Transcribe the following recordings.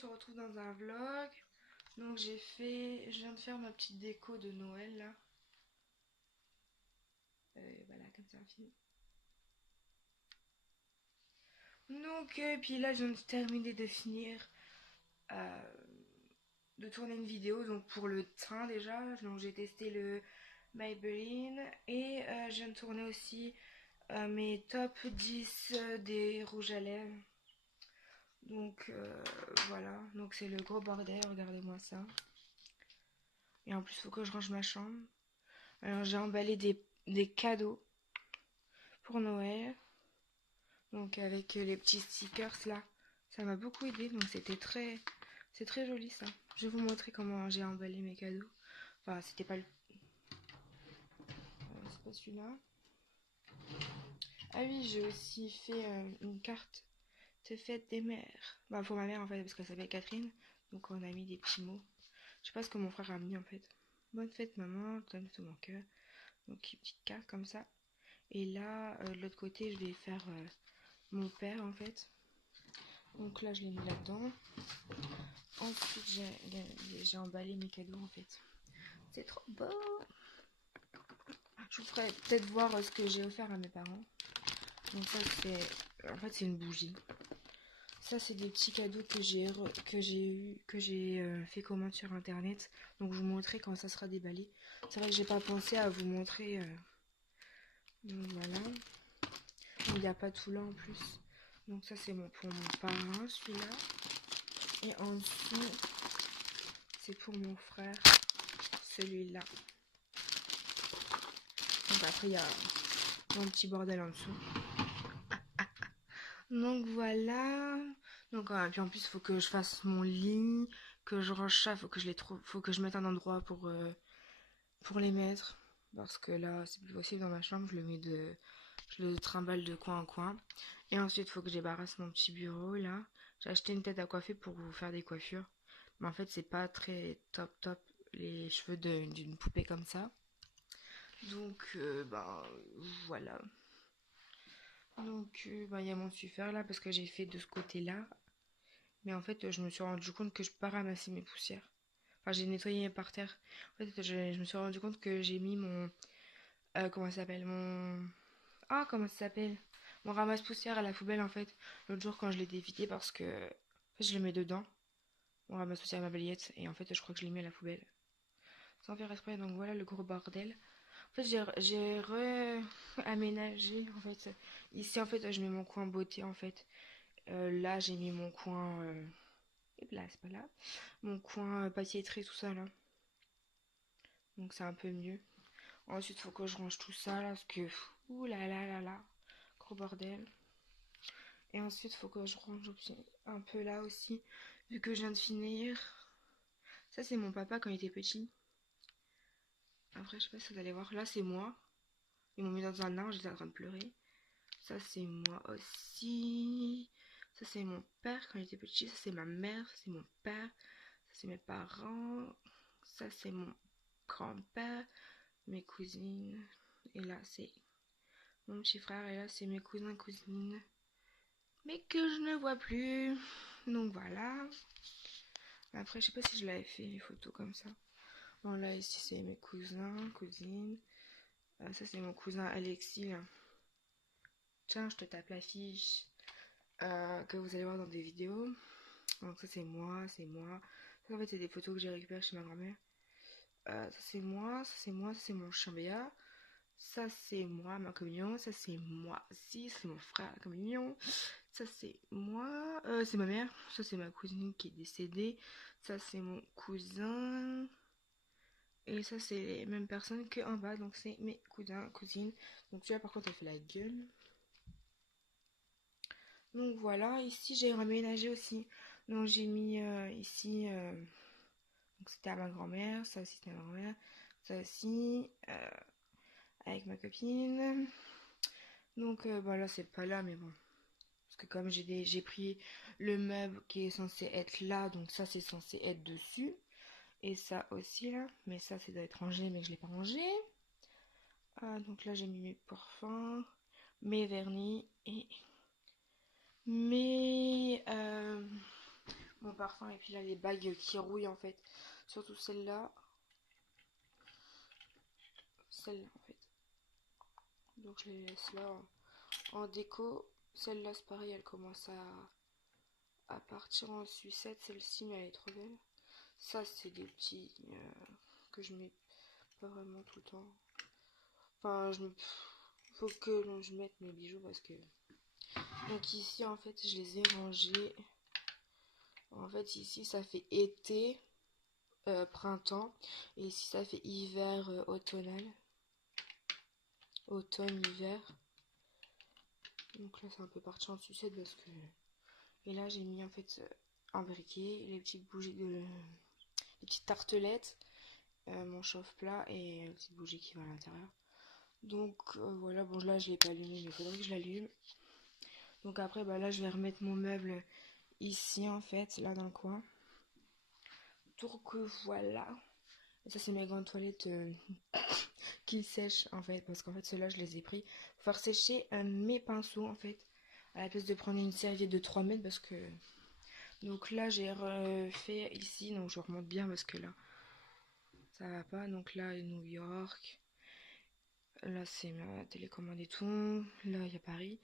se retrouve dans un vlog. Donc je viens de faire ma petite déco de Noël là. Voilà, comme ça un film. Donc puis là je viens de terminer de finir de tourner une vidéo donc pour le teint déjà. Donc j'ai testé le Maybelline et je viens de tourner aussi mes top 10 des rouges à lèvres. Donc voilà, donc c'est le gros bordel, regardez-moi ça. Et en plus il faut que je range ma chambre. Alors j'ai emballé des cadeaux pour Noël. Donc avec les petits stickers là. Ça m'a beaucoup aidé, donc c'est très joli ça. Je vais vous montrer comment j'ai emballé mes cadeaux. Enfin c'était pas le... c'est pas celui-là. Ah oui, j'ai aussi fait une carte de fête des mères. Bah pour ma mère en fait, parce qu'elle s'appelle Catherine. Donc on a mis des petits mots. Je sais pas ce que mon frère a mis en fait. Bonne fête maman, donne tout mon cœur. Donc une petite carte comme ça. Et là, de l'autre côté, je vais faire mon père en fait. Donc là, je l'ai mis là-dedans. Ensuite, j'ai emballé mes cadeaux en fait. C'est trop beau. Je vous ferai peut-être voir ce que j'ai offert à mes parents. Donc ça, en fait, c'est une bougie. Ça, c'est des petits cadeaux que j'ai fait commande sur internet. Donc je vous montrerai quand ça sera déballé. C'est vrai que j'ai pas pensé à vous montrer. Donc voilà. Il n'y a pas tout là en plus. Donc ça c'est pour mon parrain celui-là. Et en dessous c'est pour mon frère celui-là. Donc après il y a un petit bordel en dessous. Donc voilà. Donc puis en plus il faut que je fasse mon lit, que je range ça, faut que je mette un endroit pour les mettre. Parce que là c'est plus possible dans ma chambre, je le trimballe de coin en coin. Et ensuite il faut que je débarrasse mon petit bureau là. J'ai acheté une tête à coiffer pour vous faire des coiffures. Mais en fait c'est pas très top les cheveux d'une poupée comme ça. Donc bah voilà. Donc bah, il y a mon suffère là parce que j'ai fait de ce côté là. Mais en fait je me suis rendu compte que je peux pas ramasser mes poussières. Enfin j'ai nettoyé par terre. En fait je me suis rendu compte que j'ai mis mon... comment ça s'appelle mon... Ah comment ça s'appelle mon ramasse-poussière à la poubelle en fait. L'autre jour quand je l'ai dévidé parce que... En fait je le mets dedans. Mon ramasse-poussière à ma balayette. Et en fait je crois que je l'ai mis à la poubelle. Sans faire exprès, donc voilà le gros bordel. En fait, j'ai aménagé en fait. Ici, en fait, je mets mon coin beauté, en fait. Là, j'ai mis mon coin... Et là, c'est pas là. Mon coin papier-trait, tout ça, là. Donc, c'est un peu mieux. Ensuite, il faut que je range tout ça, là, parce que... Ouh là là là là. Gros bordel. Et ensuite, il faut que je range un peu là aussi, vu que je viens de finir. Ça, c'est mon papa quand il était petit. Après, je sais pas si vous allez voir. Là, c'est moi. Ils m'ont mis dans un arbre, j'étais en train de pleurer. Ça, c'est moi aussi. Ça, c'est mon père quand il était petit. Ça, c'est ma mère. Ça, c'est mon père. Ça, c'est mes parents. Ça, c'est mon grand-père. Mes cousines. Et là, c'est mon petit frère. Et là, c'est mes cousins, cousines. Mais que je ne vois plus. Donc, voilà. Après, je sais pas si je l'avais fait, les photos comme ça. Bon, là, ici, c'est mes cousins, cousines. Ça, c'est mon cousin Alexis, là. Tiens, je te tape l'affiche. Que vous allez voir dans des vidéos. Donc ça c'est moi, c'est moi. Ça en fait c'est des photos que j'ai récupérées chez ma grand-mère. Ça c'est moi, ça c'est moi, ça c'est mon chien Béa. Ça c'est moi, ma communion. Ça c'est moi aussi, c'est mon frère, la communion. Ça c'est moi, c'est ma mère. Ça c'est ma cousine qui est décédée. Ça c'est mon cousin. Et ça c'est les mêmes personnes que en bas. Donc c'est mes cousins, cousines. Donc tu vois par contre elle fait la gueule. Donc voilà, ici j'ai reménagé aussi. Donc j'ai mis ici, donc c'était à ma grand-mère, ça aussi c'était à ma grand-mère, ça aussi avec ma copine. Donc bah là c'est pas là mais bon. Parce que comme j'ai pris le meuble qui est censé être là, donc ça c'est censé être dessus. Et ça aussi là, mais ça c'est doit être rangé mais je l'ai pas rangé. Donc là j'ai mis mes parfums, mes vernis et mes... mon parfum. Et puis là, les bagues qui rouillent en fait. Surtout celle-là. Celle-là en fait. Donc je les laisse là en déco. Celle-là, c'est pareil, elle commence à partir en sucette. Celle-ci, mais elle est trop belle. Ça, c'est des petits que je mets pas vraiment tout le temps. Enfin, faut que je mette mes bijoux parce que... Donc ici, en fait, je les ai rangés. En fait, ici, ça fait été, printemps. Et ici, ça fait hiver, automnal. Automne, hiver. Donc là, c'est un peu parti en sucette parce que... Et là, j'ai mis, en fait, un briquet, les petites bougies les petites tartelettes, mon chauffe-plat et une petite bougie qui va à l'intérieur. Donc voilà, bon là je l'ai pas allumé mais il faudrait que je l'allume. Donc après bah là je vais remettre mon meuble ici en fait, là dans le coin. Donc voilà. Et ça c'est mes grandes toilettes qui sèchent en fait, parce qu'en fait ceux-là je les ai pris pour faire sécher mes pinceaux en fait. À la place de prendre une serviette de 3 mètres parce que... Donc là j'ai refait ici, donc je remonte bien parce que là ça va pas. Donc là New York. Là, c'est ma télécommande et tout. Là, il y a Paris.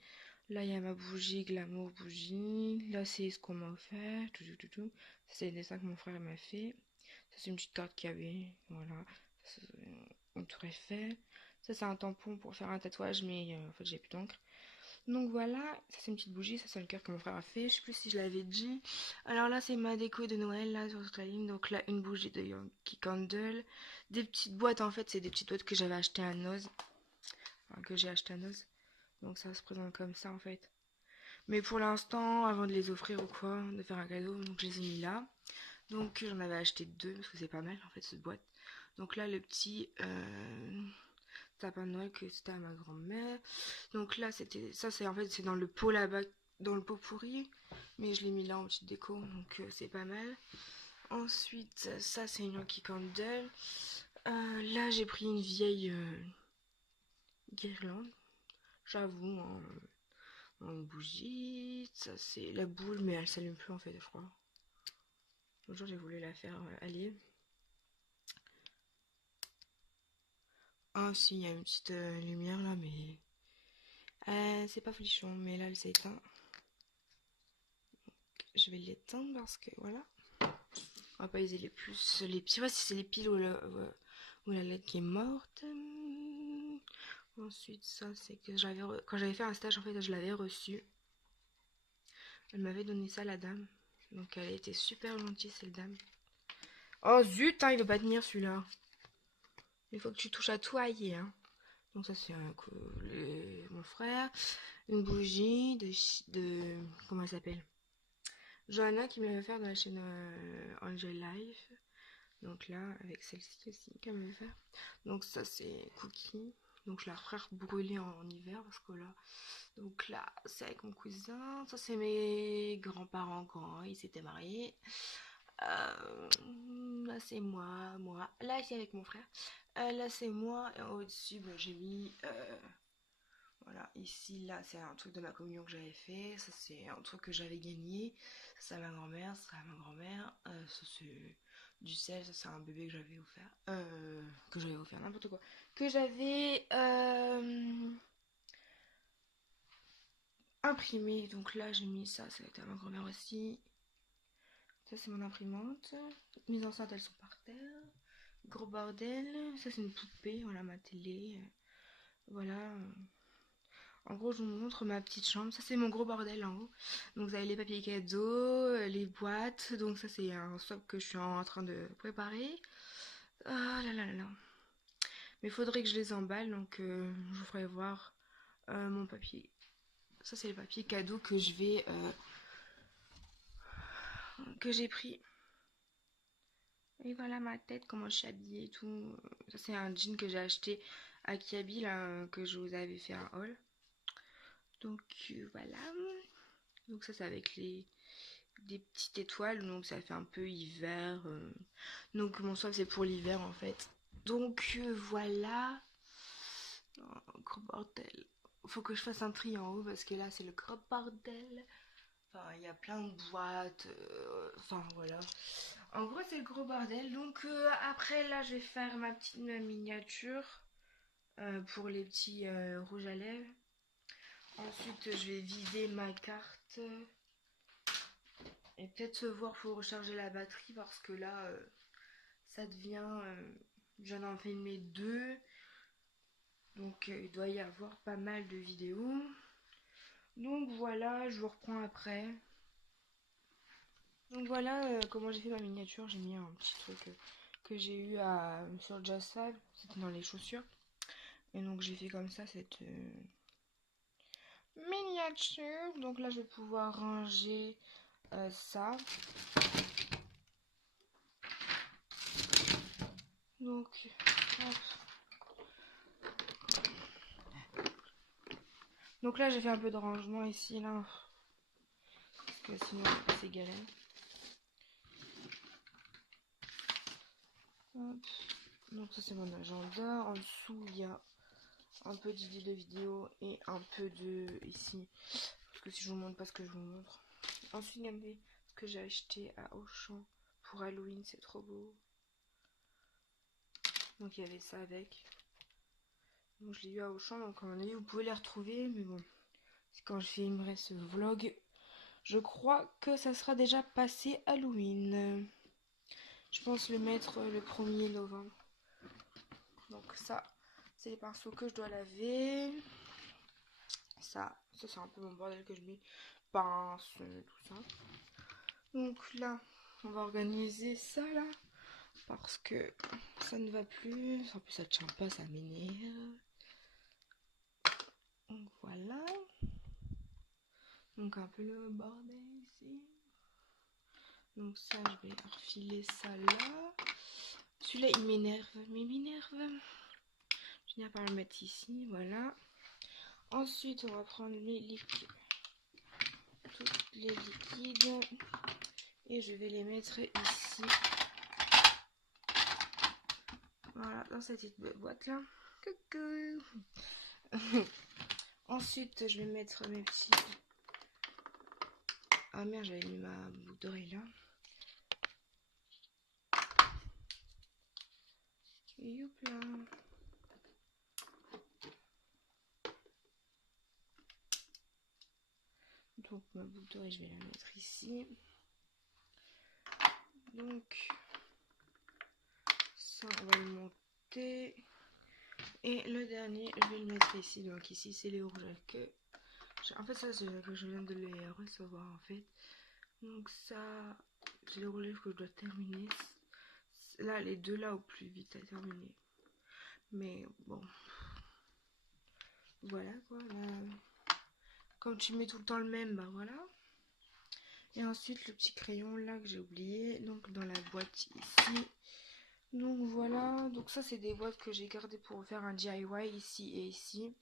Là, il y a ma bougie, Glamour bougie. Là, c'est ce qu'on m'a offert. Tout, tout, tout, tout. Ça, c'est les dessins que mon frère m'a fait. Ça, c'est une petite carte qu'il y avait. Voilà. Ça, on t'aurait fait. Ça, c'est un tampon pour faire un tatouage, mais en fait, j'ai plus d'encre. Donc voilà, ça c'est une petite bougie, ça c'est le cœur que mon frère a fait, je sais plus si je l'avais dit. Alors là c'est ma déco de Noël là sur toute la ligne, donc là une bougie de Yankee Candle, des petites boîtes en fait, c'est des petites boîtes que j'avais achetées à Noz, enfin, que j'ai achetées à Noz, donc ça se présente comme ça en fait. Mais pour l'instant, avant de les offrir ou quoi, de faire un cadeau, donc je les ai mis là. Donc j'en avais acheté deux parce que c'est pas mal en fait cette boîte. Donc là le petit sapin de Noël que c'était à ma grand-mère. Donc là c'était ça, c'est en fait c'est dans le pot là-bas, dans le pot pourri, mais je l'ai mis là en petite déco, donc c'est pas mal. Ensuite ça c'est une Yankee Candle. Là j'ai pris une vieille guirlande, j'avoue, en une bougie. Ça c'est la boule mais elle s'allume plus en fait je crois. L'autre jour j'ai voulu la faire allier. Ah si, il y a une petite lumière là mais c'est pas folichon, mais là elle s'est éteinte. Je vais l'éteindre parce que voilà. On va pas utiliser les plus. Les petits. Je sais pas si c'est les piles ou la LED qui est morte. Ensuite, ça, c'est que quand j'avais fait un stage, en fait, je l'avais reçu. Elle m'avait donné ça, la dame. Donc, elle a été super gentille, cette dame. Oh zut, hein, il veut pas tenir celui-là. Il faut que tu touches à tout ailler, hein. Donc, ça, c'est mon frère. Une bougie comment elle s'appelle? Johanna qui me l'avait fait dans la chaîne Angel Life. Donc là, avec celle-ci aussi qu'elle me fait. Donc ça, c'est Cookie. Donc je la ferai brûler en hiver parce que là... Donc là, c'est avec mon cousin. Ça, c'est mes grands-parents quand ils s'étaient mariés. Là, c'est moi. Là, c'est avec mon frère. Là, c'est moi. Et au-dessus, bah, j'ai mis... voilà, ici, là, c'est un truc de ma communion que j'avais fait. Ça, c'est un truc que j'avais gagné. Ça, c'est à ma grand-mère. Ça, à ma grand-mère. Ça, c'est du sel. Ça, c'est un bébé que j'avais offert. Que j'avais offert, n'importe quoi. Que j'avais imprimé. Donc là, j'ai mis ça. Ça a été à ma grand-mère aussi. Ça, c'est mon imprimante. Mes enceintes, elles sont par terre. Gros bordel. Ça, c'est une poupée. Voilà, ma télé. Voilà. En gros, je vous montre ma petite chambre. Ça, c'est mon gros bordel en haut. Donc, vous avez les papiers cadeaux, les boîtes. Donc, ça, c'est un swap que je suis en train de préparer. Ah là là là là. Mais il faudrait que je les emballe. Donc, je vous ferai voir mon papier. Ça, c'est le papier cadeau que que j'ai pris. Et voilà ma tête, comment je suis habillée et tout. Ça, c'est un jean que j'ai acheté à Kiabi, là, que je vous avais fait un haul. Donc, voilà. Donc, ça, c'est avec des petites étoiles, donc ça fait un peu hiver. Donc mon soif c'est pour l'hiver en fait. Donc voilà. Oh, gros bordel. Faut que je fasse un tri en haut parce que là c'est le gros bordel. Enfin, il y a plein de boîtes. Enfin, voilà. En gros, c'est le gros bordel. Donc, après, là, je vais faire ma petite miniature pour les petits rouges à lèvres. Ensuite, je vais vider ma carte. Et peut-être voir pour recharger la batterie parce que là, ça devient. J'en ai filmé deux. Donc, il doit y avoir pas mal de vidéos. Donc, voilà, je vous reprends après. Donc voilà comment j'ai fait ma miniature. J'ai mis un petit truc que j'ai eu sur Just Fab. C'était dans les chaussures. Et donc j'ai fait comme ça cette miniature. Donc là je vais pouvoir ranger ça. Donc hop. Donc là j'ai fait un peu de rangement ici là. Parce que sinon c'est galère. Hop. Donc ça c'est mon agenda. En dessous il y a un peu d'idées de vidéo et un peu de ici. Parce que si je vous montre pas ce que je vous montre. Ensuite regardez ce que j'ai acheté à Auchan pour Halloween, c'est trop beau. Donc il y avait ça avec. Donc je l'ai eu à Auchan, donc à mon avis vous pouvez les retrouver. Mais bon, quand je filmerai ce vlog, je crois que ça sera déjà passé Halloween. Je pense le mettre le 1er novembre. Donc ça, c'est les pinceaux que je dois laver. Ça c'est un peu mon bordel que je mets. Pince, tout ça. Donc là, on va organiser ça là. Parce que ça ne va plus. En plus ça ne tient pas, ça m'énerve. Donc voilà. Donc un peu le bordel ici. Donc ça, je vais refiler ça là. Celui-là, il m'énerve. Mais il m'énerve. Je vais finir par le mettre ici. Voilà. Ensuite, on va prendre les liquides. Tous les liquides. Et je vais les mettre ici. Voilà, dans cette petite boîte là. Coucou. Ensuite, je vais mettre mes petits... Ah merde, j'avais mis ma boucle d'oreille là. Et youp là. Donc ma boucle d'oreille, je vais la mettre ici. Donc ça, on va le monter. Et le dernier, je vais le mettre ici. Donc ici, c'est les rouges à queue. En fait, ça, c'est que je viens de les recevoir en fait. Donc ça, c'est le rouge que je dois terminer. Là, les deux là au plus vite à terminer. Mais bon, voilà quoi. Là, comme tu mets tout le temps le même, bah voilà. Et ensuite, le petit crayon là que j'ai oublié. Donc dans la boîte ici. Donc voilà. Donc ça, c'est des boîtes que j'ai gardées pour faire un DIY ici et ici.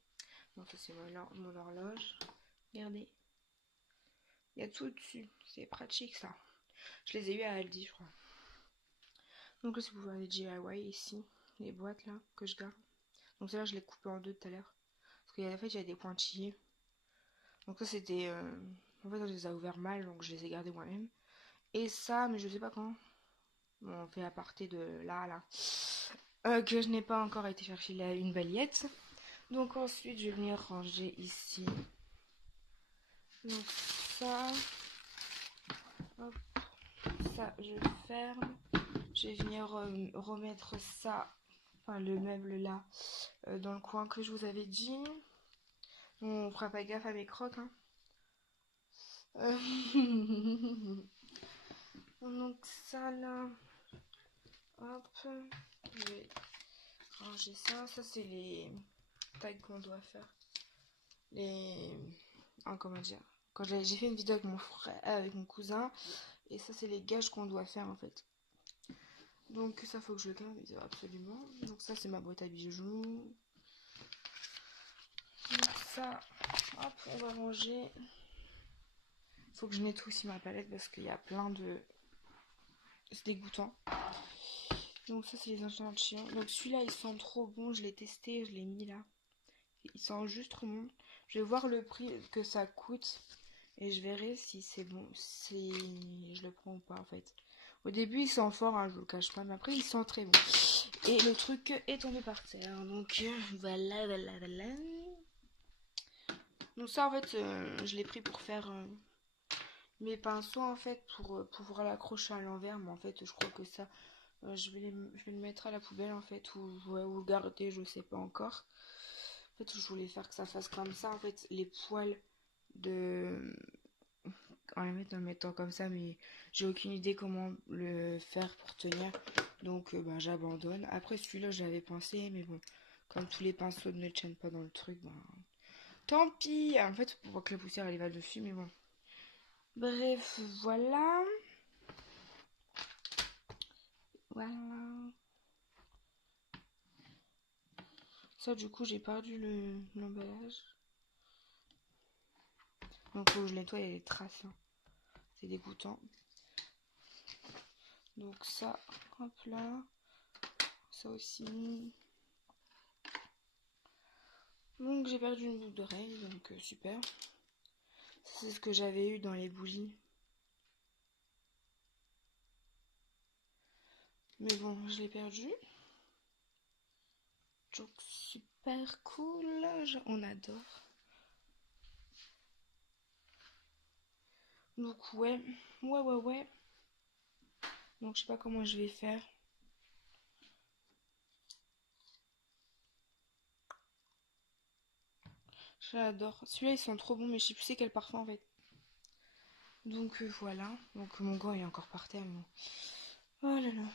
Donc ça, c'est mon horloge. Regardez. Il y a tout dessus. C'est pratique ça. Je les ai eu à Aldi, je crois. Donc là, c'est pour faire des DIY ici. Les boîtes là que je garde. Donc celle-là, je l'ai coupée en deux tout à l'heure. Parce qu'en fait, il y a des pointillés. Donc ça, c'était... En fait, on les a ouverts mal, donc je les ai gardés moi-même. Et ça, mais je sais pas quand. Bon, on fait à partir de là, là. Que je n'ai pas encore été chercher une balayette. Donc ensuite, je vais venir ranger ici. Donc ça... Hop. Ça, je ferme. Je vais venir remettre ça, enfin le meuble là, dans le coin que je vous avais dit. On fera pas gaffe à mes crocs. Hein. Donc ça là, hop, je vais ranger ça. Ça c'est les tags qu'on doit faire. Les, comment dire, quand j'ai fait une vidéo avec mon frère, avec mon cousin, et ça c'est les gages qu'on doit faire en fait. Donc ça faut que je le garde absolument. Donc ça c'est ma boîte à bijoux. Donc ça, hop, on va ranger. Faut que je nettoie aussi ma palette parce qu'il y a plein de... C'est dégoûtant. Donc ça c'est les échantillons. Donc celui-là il sent trop bon, je l'ai testé, je l'ai mis là. Il sent juste trop bon. Je vais voir le prix que ça coûte. Et je verrai si c'est bon, si je le prends ou pas en fait. Au début il sent fort, hein, je vous le cache pas, mais après il sent très bon. Et le truc est tombé par terre, donc voilà. Donc ça en fait je l'ai pris pour faire mes pinceaux en fait pour pouvoir l'accrocher à l'envers, mais en fait je crois que ça je vais le mettre à la poubelle en fait ou le garder, je sais pas encore. En fait je voulais faire que ça fasse comme ça en fait les poils de en le mettant comme ça, mais j'ai aucune idée comment le faire pour tenir, donc ben, j'abandonne. Après celui-là j'avais pensé, mais bon, comme tous les pinceaux ne tiennent pas dans le truc, ben tant pis. En fait pour voir que la poussière elle va dessus, mais bon, bref, voilà. Ça du coup j'ai perdu l'emballage, donc faut que je nettoie les traces, hein. C'est dégoûtant. Donc ça, hop là, ça aussi. Donc j'ai perdu une boucle d'oreille, donc super. Ça, c'est ce que j'avais eu dans les bougies. Mais bon, je l'ai perdu. Donc super cool, on adore. Donc ouais. Donc je sais pas comment je vais faire. J'adore. Celui-là ils sont trop bons, mais je sais plus c'est quel parfum en fait. Donc voilà. Donc mon gant il est encore par terre. Mais... oh là là.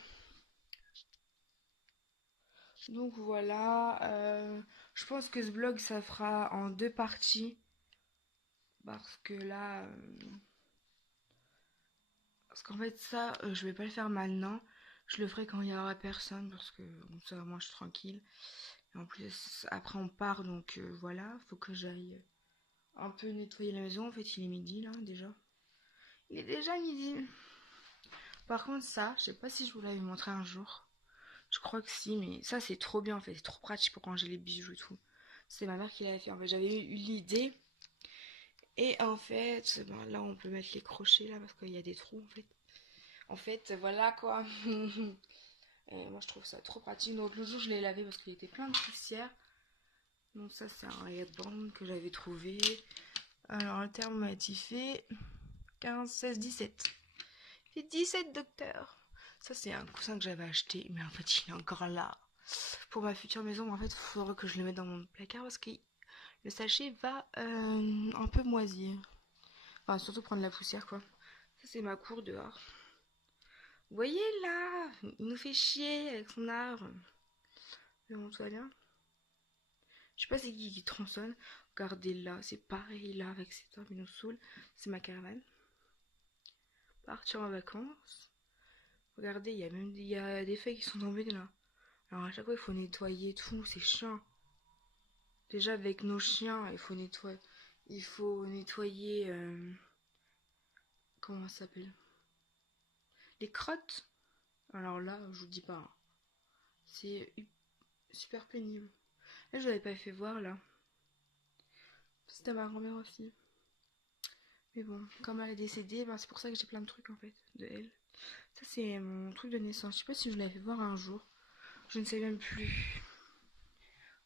Donc voilà. Je pense que ce vlog ça fera en deux parties. Parce que là... parce qu'en fait ça, je vais pas le faire maintenant. Je le ferai quand il y aura personne. Parce que bon, ça moi je suis tranquille. Et en plus après on part. Donc voilà. Faut que j'aille un peu nettoyer la maison. En fait il est midi là déjà. Il est déjà midi. Par contre ça, je sais pas si je vous l'avais montré un jour. Je crois que si, mais ça c'est trop bien en fait. C'est trop pratique pour ranger les bijoux et tout. C'est ma mère qui l'avait fait. En fait j'avais eu l'idée. Et en fait, ben, là on peut mettre les crochets là parce qu'il y a des trous en fait. En fait, voilà quoi. Moi je trouve ça trop pratique. Donc le jour je l'ai lavé parce qu'il était plein de poussière. Donc ça c'est un headband que j'avais trouvé. Alors le thermomètre fait 15, 16, 17. Il fait 17 docteur. Ça c'est un coussin que j'avais acheté. Mais en fait il est encore là. Pour ma future maison, en fait il faudra que je le mette dans mon placard parce que le sachet va un peu moisir. Enfin surtout prendre la poussière quoi. Ça c'est ma cour dehors. Vous voyez là, il nous fait chier avec son arbre. Mais bon, tout va bien. Je sais pas c'est qui tronçonne. Regardez là, c'est pareil là avec cet arbre, il nous saoule. C'est ma caravane. Partir en vacances. Regardez, il y a des feuilles qui sont tombées là. Alors à chaque fois il faut nettoyer tout, c'est chiant. Déjà avec nos chiens, il faut nettoyer. Il faut nettoyer. Comment ça s'appelle? Les crottes. Alors là, je vous dis pas, hein. C'est super pénible. Là, je l'avais pas fait voir là. C'était ma grand-mère aussi. Mais bon, comme elle est décédée, ben, c'est pour ça que j'ai plein de trucs en fait de elle. Ça c'est mon truc de naissance. Je sais pas si je l'avais fait voir un jour. Je ne sais même plus.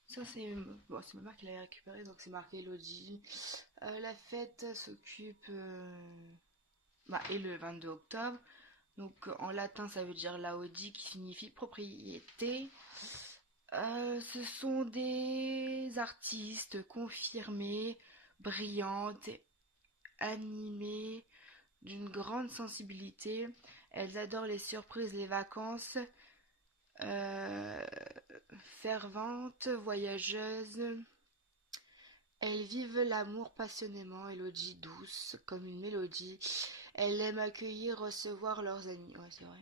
Ça c'est bon, c'est ma mère qui l'a récupéré, donc c'est marqué Elodie. La fête s'occupe bah, et le 22 octobre. Donc en latin ça veut dire laudi qui signifie propriété. Ce sont des artistes confirmés, brillantes, animées, d'une grande sensibilité. Elles adorent les surprises, les vacances, euh, ferventes, voyageuses. Elles vivent l'amour passionnément, Elodie douce, comme une mélodie. Elles aiment accueillir, recevoir leurs amis. Ouais, c'est vrai.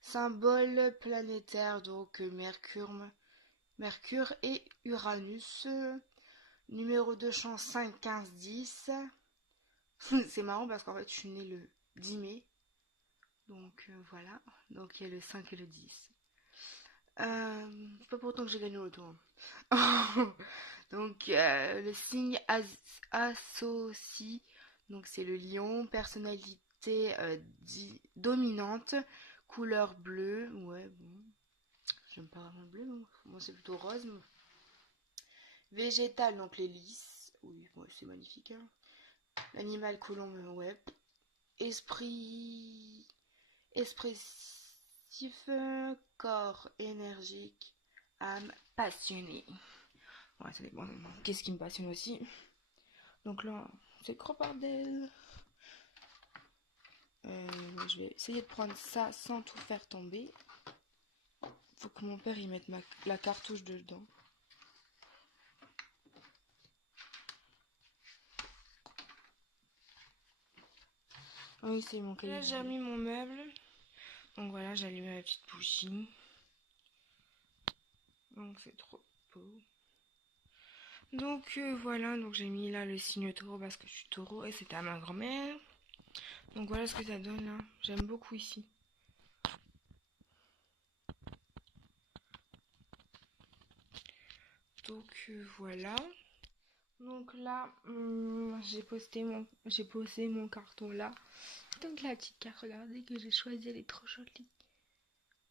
Symbole planétaire, donc Mercure et Uranus. Numéro de chance 5, 15, 10. C'est marrant parce qu'en fait, je suis née le 10 mai. Donc voilà. Donc il y a le 5 et le 10. C'est pas pourtant que j'ai gagné au loto, hein. Donc le signe associe Donc c'est le lion, personnalité dominante, couleur bleue. Ouais, bon, j'aime pas vraiment le bleu, donc moi c'est plutôt rose. Végétal, donc les lys. Oui, bon, c'est magnifique. Hein. L'animal colombe, ouais. Esprit expressif, corps énergique, âme passionnée. Ouais, ça dépend. Qu'est-ce qui me passionne aussi? Donc là, c'est gros bordel. Je vais essayer de prendre ça sans tout faire tomber. Faut que mon père y mette la cartouche dedans. Ah oui, c'est mon cahier. Là, j'ai remis mon meuble. Donc voilà, j'ai allumé la petite bougie. Donc c'est trop beau. Donc voilà, donc j'ai mis là le signe taureau parce que je suis taureau et c'était à ma grand-mère. Donc voilà ce que ça donne là. J'aime beaucoup ici. Donc voilà. Donc là, j'ai posé mon carton là. Donc la petite carte, regardez que j'ai choisi, elle est trop jolie.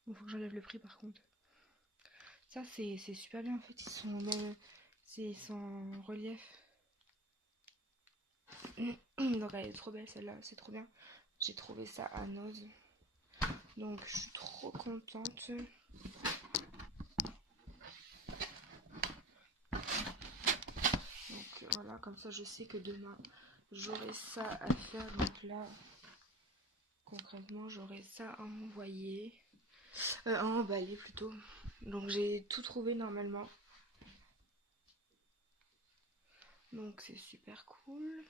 Il faut que j'enlève le prix par contre. Ça c'est super bien en fait, ils sont en relief. Donc elle est trop belle celle-là, c'est trop bien. J'ai trouvé ça à Noz. Donc je suis trop contente. Donc voilà, comme ça je sais que demain j'aurai ça à faire. Donc là, concrètement, j'aurai ça à envoyer. À emballer plutôt. Donc j'ai tout trouvé normalement. Donc c'est super cool.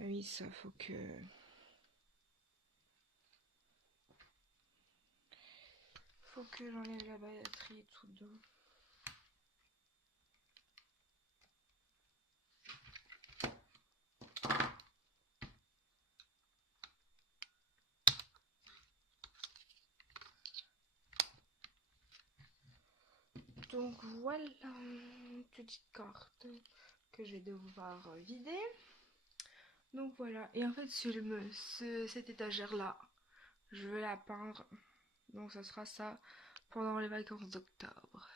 Oui, ça faut que... Faut que j'enlève la batterie et tout dedans. Donc voilà une petite carte que je vais devoir vider. Donc voilà. Et en fait cette étagère là, je vais la peindre. Donc ça sera ça pendant les vacances d'octobre.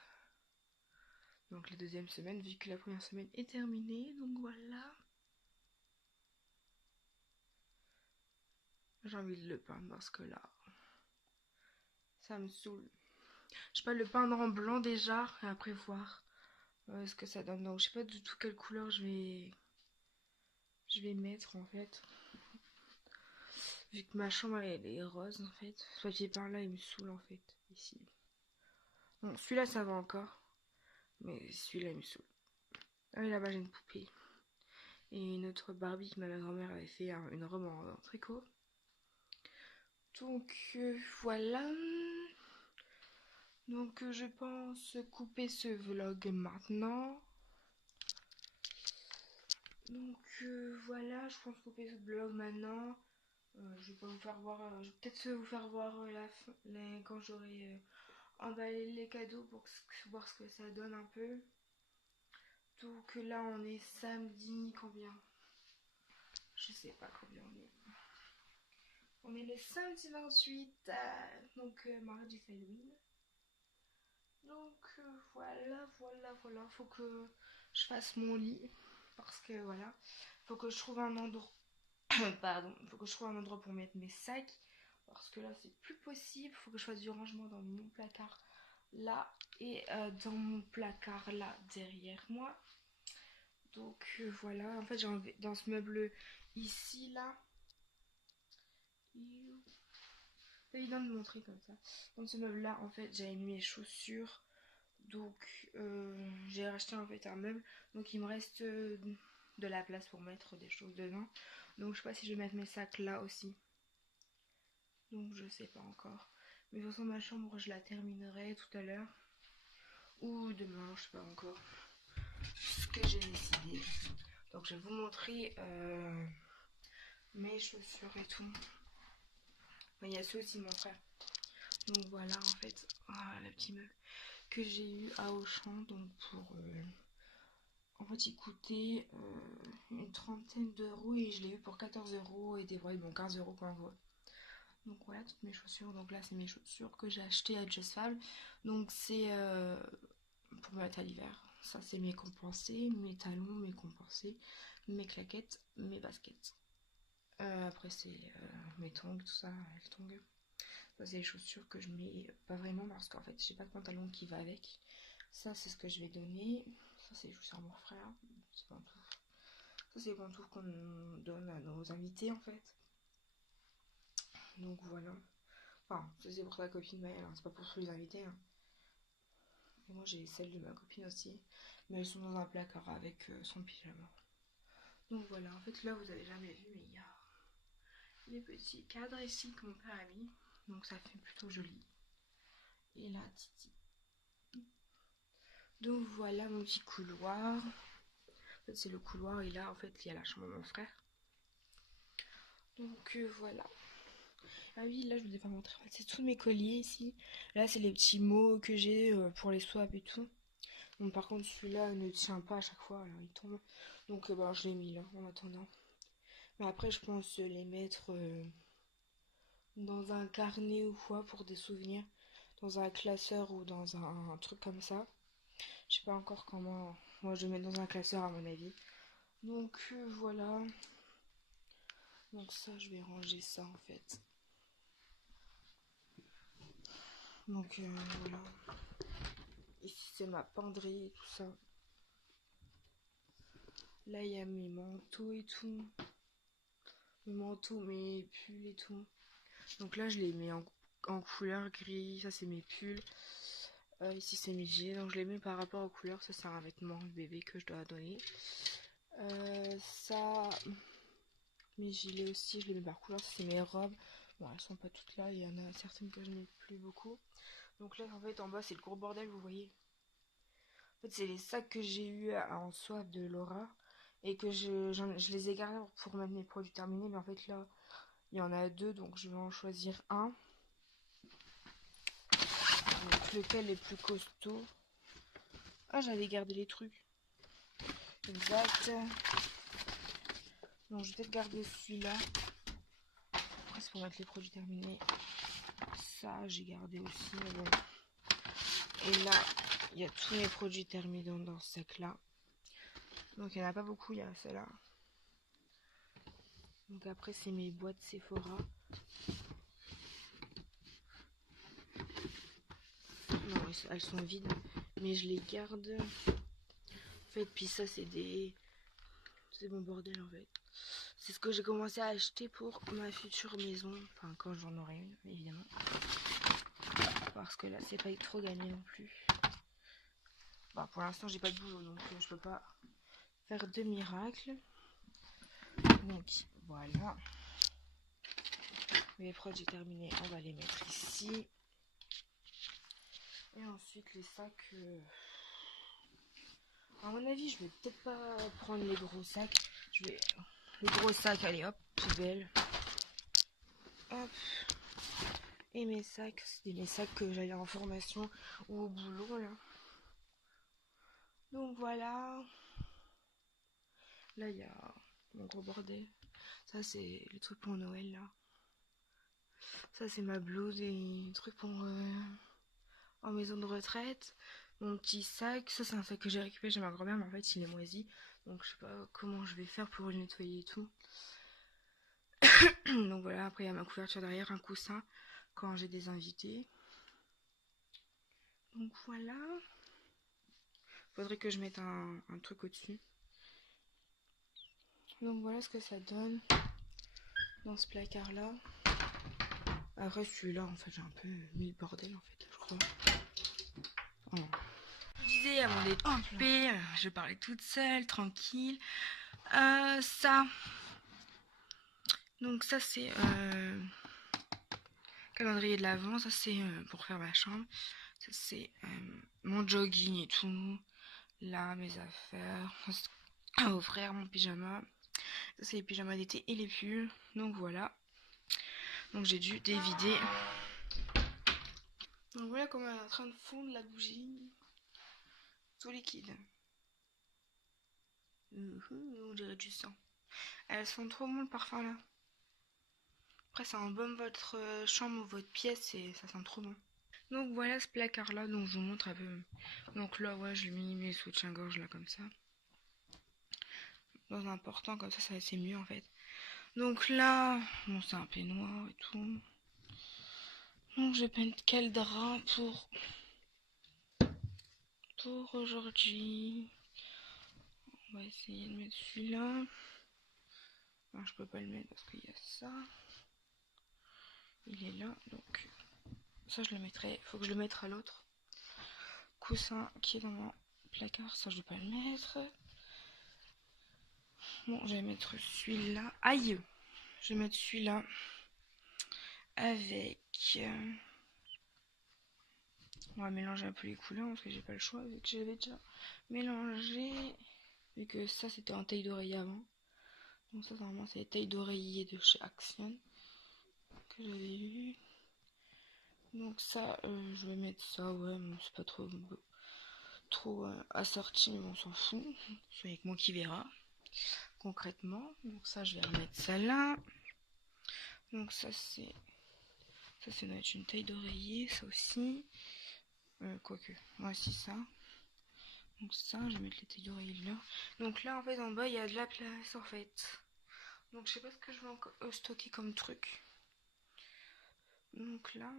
Donc la deuxième semaine, vu que la première semaine est terminée. Donc voilà. J'ai envie de le peindre parce que là, ça me saoule. Je sais pas le peindre en blanc déjà et après voir ce que ça donne. Donc je sais pas du tout quelle couleur je vais mettre en fait. Vu que ma chambre elle est rose en fait. Ce papier peint là il me saoule en fait ici. Bon celui-là ça va encore. Mais celui-là il me saoule. Ah oui là-bas j'ai une poupée. Et une autre Barbie que ma grand-mère avait fait une robe en tricot. Donc voilà. Donc je pense couper ce vlog maintenant. Donc voilà, je pense couper ce vlog maintenant. Je vais pas vous faire voir, je vais peut-être vous faire voir quand j'aurai emballé les cadeaux pour voir ce que ça donne un peu. Donc là on est samedi combien? Je sais pas combien on est. On est le samedi 28, donc mardi c'est Halloween. Donc voilà, faut que je fasse mon lit parce que voilà, faut que je trouve un endroit. Pardon, faut que je trouve un endroit pour mettre mes sacs parce que là c'est plus possible. Faut que je fasse du rangement dans mon placard là et dans mon placard là derrière moi. Donc voilà, en fait j'ai enlevé dans ce meuble ici là. C'est évident de montrer comme ça. Dans ce meuble là en fait j'avais mis mes chaussures. Donc j'ai racheté en fait un meuble. Donc il me reste de la place pour mettre des choses dedans. Donc je sais pas si je vais mettre mes sacs là aussi. Donc je sais pas encore. Mais de toute façon ma chambre je la terminerai tout à l'heure. Ou demain, je sais pas encore. Ce que j'ai décidé. Donc je vais vous montrer mes chaussures et tout. Il y a ceux aussi de mon frère. Donc voilà en fait, le petit meuble que j'ai eu à Auchan. Donc pour En fait, il coûtait une trentaine d'euros et je l'ai eu pour 14 euros et des vrais, bon 15 euros quand on voit. Donc voilà toutes mes chaussures. Donc là, c'est mes chaussures que j'ai achetées à Just Fab. Donc c'est pour mettre à l'hiver. Ça, c'est mes compensés, mes talons, mes compensés, mes claquettes, mes baskets. Après, c'est mes tongs, tout ça, les tongs. Ça, c'est les chaussures que je mets pas vraiment parce qu'en fait, j'ai pas de pantalon qui va avec. Ça, c'est ce que je vais donner. Ça, c'est les chaussures à mon frère. C'est pantoufles. Ça, c'est les pantoufles qu'on donne à nos invités en fait. Donc voilà. Enfin, ça, c'est pour ta copine Maëlle, hein. C'est pas pour tous les invités. Hein. Et moi, j'ai celle de ma copine aussi. Mais elles sont dans un placard avec son pyjama. Donc voilà, en fait, là, vous avez jamais vu, mais il y a les petits cadres ici que mon père a mis. Donc ça fait plutôt joli. Et là, Titi. Donc voilà mon petit couloir. En fait, c'est le couloir et là, en fait, il y a la chambre de mon frère. Donc voilà. Ah oui, là, je vous ai pas montré. En fait, c'est tous mes colliers ici. Là, c'est les petits mots que j'ai pour les swaps et tout. Bon, par contre, celui-là ne tient pas à chaque fois, alors il tombe. Donc, bah, je l'ai mis là en attendant. Mais après, je pense les mettre dans un carnet ou quoi pour des souvenirs. Dans un classeur ou dans un truc comme ça. Je sais pas encore comment. Moi, je vais mettre dans un classeur à mon avis. Donc voilà. Donc ça, je vais ranger ça en fait. Donc voilà. Ici, c'est ma penderie et tout ça. Là, il y a mes manteaux et tout. Mes manteaux, mes pulls et tout. Donc là, je les mets en couleur gris. Ça, c'est mes pulls. Ici, c'est mes gilets. Donc je les mets par rapport aux couleurs. Ça, c'est un vêtement bébé que je dois donner. Ça, mes gilets aussi, je les mets par couleur. Ça, c'est mes robes. Bon, elles sont pas toutes là. Il y en a certaines que je mets plus beaucoup. Donc là, en fait, en bas, c'est le gros bordel, vous voyez. En fait, c'est les sacs que j'ai eu en swap de Laura. Et que je les ai gardés pour mettre mes produits terminés. Mais en fait, là, il y en a deux. Donc je vais en choisir un. Donc lequel est plus costaud. Ah, j'avais gardé les trucs. Exact. Donc je vais peut-être garder celui-là. Après, c'est pour mettre les produits terminés. Ça, j'ai gardé aussi. Mais bon. Et là, il y a tous mes produits terminés dans ce sac-là. Donc il n'y en a pas beaucoup, il y a celle-là. Donc après, c'est mes boîtes Sephora. Non, elles sont vides. Mais je les garde. En fait, puis ça, c'est des... C'est mon bordel, en fait. C'est ce que j'ai commencé à acheter pour ma future maison. Enfin, quand j'en aurai une, évidemment. Parce que là, c'est pas trop gagné non plus. Bah, pour l'instant, j'ai pas de boulot, donc je peux pas faire de miracle. Donc, voilà. Les produits terminés, on va les mettre ici. Et ensuite, les sacs... À mon avis, je vais peut-être pas prendre les gros sacs. Je vais... Le gros sac, allez hop, poubelle. Hop. Et mes sacs, c'était mes sacs que j'allais en formation ou au boulot, là. Donc voilà. Là, il y a mon gros bordel. Ça, c'est le truc pour Noël, là. Ça, c'est ma blouse et truc pour en maison de retraite. Mon petit sac. Ça, c'est un sac que j'ai récupéré chez ma grand-mère, mais en fait, il est moisi. Donc, je sais pas comment je vais faire pour le nettoyer et tout. Donc voilà, après, il y a ma couverture derrière, un coussin quand j'ai des invités. Donc voilà. Faudrait que je mette un truc au-dessus. Donc voilà ce que ça donne dans ce placard là. Après celui-là en fait j'ai un peu mis le bordel en fait je crois. Voilà. Je disais avant d'être occupée, je parlais toute seule, tranquille. Ça. Donc ça c'est calendrier de l'avant, ça c'est pour faire ma chambre. Ça c'est mon jogging et tout. Là mes affaires. À offrir mon pyjama. Ça c'est les pyjamas d'été et les pulls. Donc voilà. Donc j'ai dû dévider. Donc voilà comme elle est en train de fondre la bougie. Tout liquide. On dirait du sang. Elles sont trop bonnes le parfum là. Après ça embaume votre chambre ou votre pièce et ça sent trop bon. Donc voilà ce placard là, donc je vous montre un peu. Donc là ouais, je lui ai mis mes soutiens-gorge là comme ça. Dans un portant comme ça c'est mieux en fait. Donc là, bon c'est un peignoir et tout. Donc je vais peindre quel drap pour aujourd'hui. On va essayer de mettre celui-là. Non, je peux pas le mettre parce qu'il y a ça. Il est là, donc ça je le mettrai. Faut que je le mette à l'autre coussin qui est dans mon placard. Ça je vais pas le mettre. Bon, je vais mettre celui-là. Aïe! Je vais mettre celui-là avec. On va mélanger un peu les couleurs parce que j'ai pas le choix vu que j'avais déjà mélangé. Vu que ça c'était en taille d'oreiller avant. Donc ça normalement c'est les tailles d'oreiller de chez Action que j'avais eu. Donc ça je vais mettre ça, ouais, bon, c'est pas trop assorti mais bon, on s'en fout. C'est avec moi qui verra concrètement. Donc ça je vais remettre ça là. Donc ça c'est doit être une taille d'oreiller, ça aussi. Quoique, moi aussi ça. Donc ça, je vais mettre les tailles d'oreiller là. Donc là en fait en bas il y a de la place en fait. Donc je sais pas ce que je vais encore stocker comme truc. Donc là.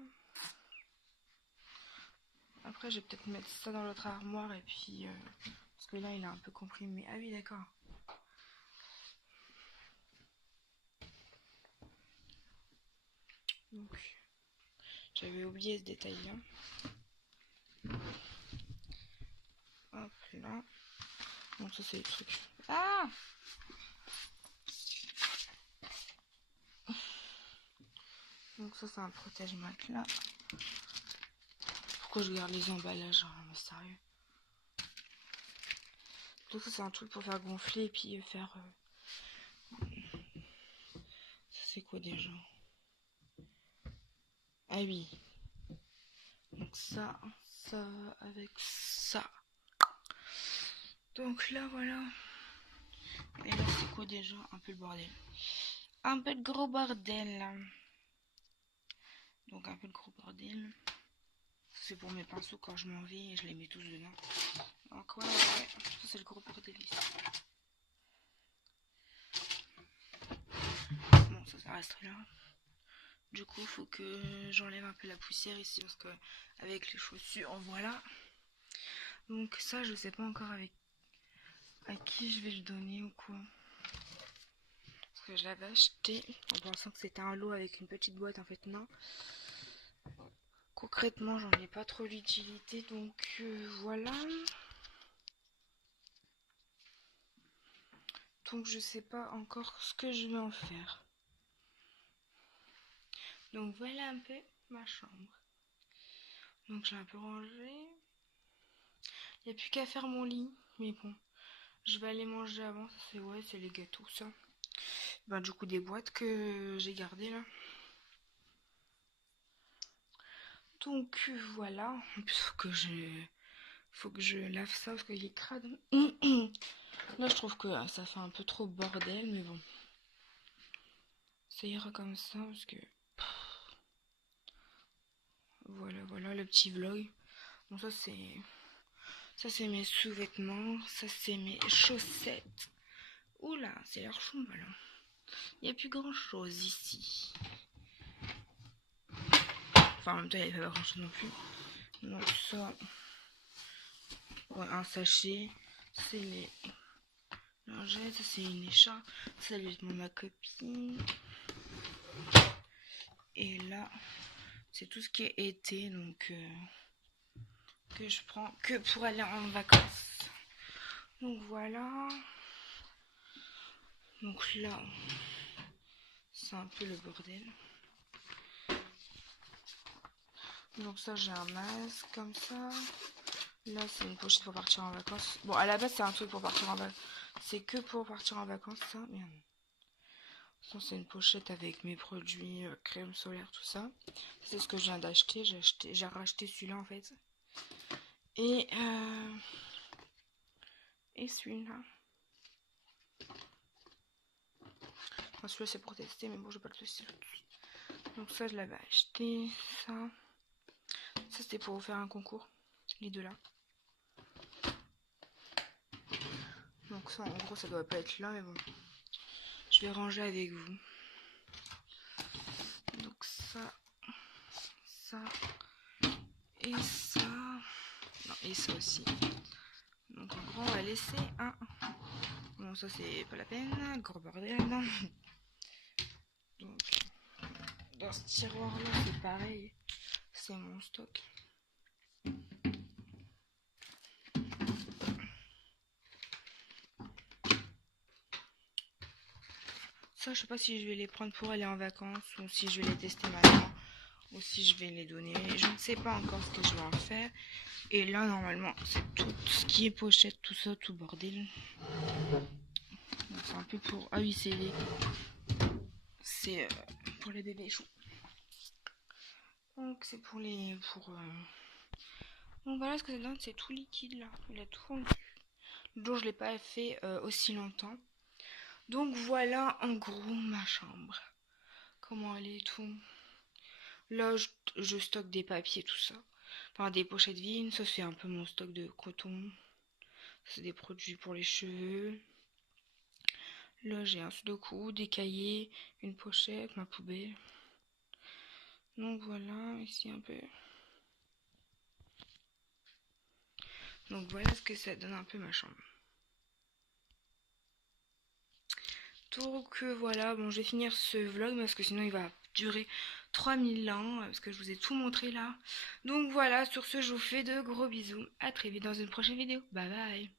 Après je vais peut-être mettre ça dans l'autre armoire et puis. Parce que là il a un peu comprimé. Ah oui d'accord. Donc j'avais oublié ce détail là. Hop là. Donc ça c'est les trucs. Ah! Donc ça c'est un protège-matelas. Pourquoi je garde les emballages, hein, mais sérieux. Donc ça c'est un truc pour faire gonfler et puis faire... Ça c'est quoi déjà? Ah oui. Donc ça avec ça. Donc là voilà. Et là c'est quoi déjà? Un peu le bordel. Un peu de gros bordel. Donc un peu de gros bordel. C'est pour mes pinceaux quand je m'en vais et je les mets tous dedans. Donc ouais. Ça c'est le gros bordel ici. Bon ça reste là. Du coup faut que j'enlève un peu la poussière ici parce que avec les chaussures voilà. Donc ça je sais pas encore avec à qui je vais le donner ou quoi. Parce que je l'avais acheté en pensant que c'était un lot avec une petite boîte, en fait non. Concrètement j'en ai pas trop l'utilité donc voilà. Donc je sais pas encore ce que je vais en faire. Donc voilà un peu ma chambre. Donc j'ai un peu rangé. Il n'y a plus qu'à faire mon lit. Mais bon, je vais aller manger avant. C'est les gâteaux ça. Ben, du coup des boîtes que j'ai gardées là. Donc voilà. En plus faut que je lave ça parce qu'il est crade. Là je trouve que ça fait un peu trop bordel mais bon. Ça ira comme ça parce que voilà le petit vlog. Bon ça c'est mes sous-vêtements, ça c'est mes chaussettes. Oula, c'est l'air chaud là. Il n'y a plus grand chose ici. Enfin en même temps il n'y avait pas grand chose non plus. Donc ça, ouais, un sachet, c'est les lingettes, ça c'est une écharpe, ça le vêtement de ma copine. Et là, c'est tout ce qui est été, donc que je prends que pour aller en vacances. Donc voilà. Donc là, c'est un peu le bordel. Donc ça, j'ai un masque comme ça. Là, c'est une pochette pour partir en vacances. Bon, à la base, c'est un truc pour partir en vacances. C'est que pour partir en vacances, ça. Merde. Ça, c'est une pochette avec mes produits crème solaire, tout ça. C'est ce que je viens d'acheter. J'ai racheté celui-là en fait. Et celui-là. Enfin, celui-là c'est pour tester, mais bon, je vais pas le tester tout de suite. Donc ça, je l'avais acheté. Ça c'était pour vous faire un concours. Les deux là. Donc ça, en gros, ça doit pas être là, mais bon. Je vais ranger avec vous. Donc ça et ça. Non, et ça aussi. Donc en gros, on va laisser un. Bon, ça c'est pas la peine. Gros bordel. Donc, dans ce tiroir là, c'est pareil. C'est mon stock. Ça, je sais pas si je vais les prendre pour aller en vacances ou si je vais les tester maintenant ou si je vais les donner. Je ne sais pas encore ce que je vais en faire. Et là, normalement, c'est tout ce qui est pochette, tout ça, tout bordel. C'est un peu pour... Ah oui, c'est pour les bébés choux. Donc, c'est pour les... Donc, voilà ce que ça donne. C'est tout liquide, là. Il a tout fondu. Le jour, je l'ai pas fait aussi longtemps. Donc, voilà, en gros, ma chambre. Comment elle est, tout. Là, je stocke des papiers, tout ça. Enfin, des pochettes vides. Ça, c'est un peu mon stock de coton. C'est des produits pour les cheveux. Là, j'ai un sudoku, des cahiers, une pochette, ma poubelle. Donc voilà, ici un peu. Donc voilà ce que ça donne un peu ma chambre. Donc voilà, bon, je vais finir ce vlog parce que sinon il va durer 3000 ans parce que je vous ai tout montré là. Donc voilà, sur ce, je vous fais de gros bisous. À très vite dans une prochaine vidéo. Bye bye.